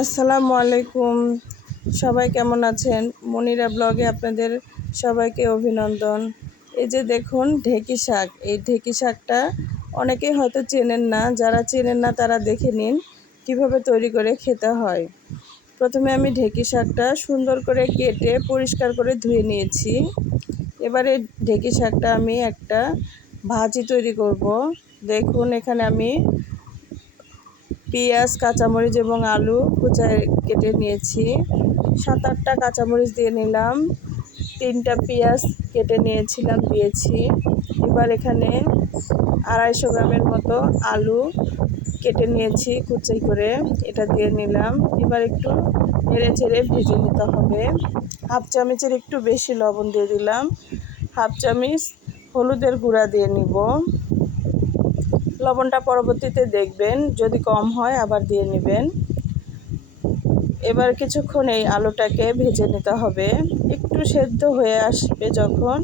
আসসালামু আলাইকুম। সবাই কেমন আছেন? মনিরা ব্লগে আপনাদের সবাইকে অভিনন্দন। এই যে দেখুন ঢেঁকি শাক, এই ঢেঁকি শাকটা অনেকেই হয়তো চেনেন না। যারা চেনেন না তারা দেখে নিন কিভাবে তৈরি করে খেতে হয়। প্রথমে আমি ঢেঁকি শাকটা সুন্দর করে কেটে পরিষ্কার করে ধুয়ে নিয়েছি। এবারে ঢেঁকি শাকটা আমি একটা ভাজি তৈরি করব। দেখুন এখানে আমি পেঁয়াজ, কাঁচামরিচ এবং আলু কুচায় কেটে নিয়েছি। 7-8টা কাঁচামরিচ দিয়ে নিলাম, 3টা পেঁয়াজ কেটে নিয়েছিলাম দিয়েছি। এবার এখানে 250 গ্রামের মতো আলু কেটে নিয়েছি কুচি করে, এটা দিয়ে নিলাম। এবার একটু নেড়ে চেড়ে ভেজে নিতে হবে। 1/2 চামচের একটু বেশি লবণ দিয়ে দিলাম, 1/2 চামচ হলুদের গুঁড়া দিয়ে নিব। লবণটা পরবর্তীতে দেখবেন, যদি কম হয় আবার দিয়ে নেবেন। এবার কিছুক্ষণ এই আলুটাকে ভেজে নিতে হবে। একটু সেদ্ধ হয়ে আসবে যখন,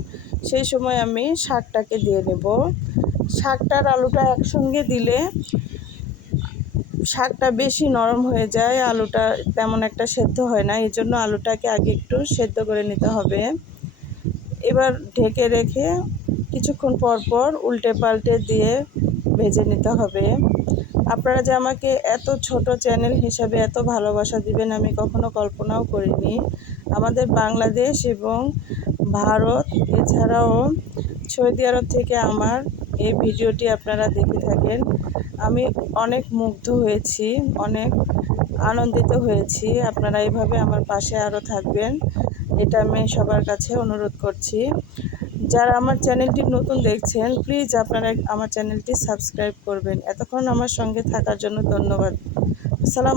সেই সময় আমি শাকটাকে দিয়ে নেব। শাকটার আলুটা একসঙ্গে দিলে শাকটা বেশি নরম হয়ে যায়, আলুটা তেমন একটা সেদ্ধ হয় না। এই জন্য আলুটাকে আগে একটু সেদ্ধ করে নিতে হবে। এবার ঢেকে রেখে কিছুক্ষণ পর পর উল্টে পাল্টে দিয়ে ভেজে নিতে হবে। আপনারা যে আমাকে এত ছোট চ্যানেল হিসাবে এত ভালোবাসা দিবেন আমি কখনো কল্পনাও করিনি। আমাদের বাংলাদেশ এবং ভারত এছাড়াও সৌদি আরব থেকে আমার এই ভিডিওটি আপনারা দেখে থাকেন। আমি অনেক মুগ্ধ হয়েছি, অনেক আনন্দিত হয়েছি। আপনারা এইভাবে আমার পাশে আরও থাকবেন, এটা আমি সবার কাছে অনুরোধ করছি। যারা আমার চ্যানেলটি নতুন দেখছেন প্লিজ আপনারা আমার চ্যানেলটি সাবস্ক্রাইব করবেন। এতক্ষণ আমার সঙ্গে থাকার জন্য ধন্যবাদ। আসসালাম।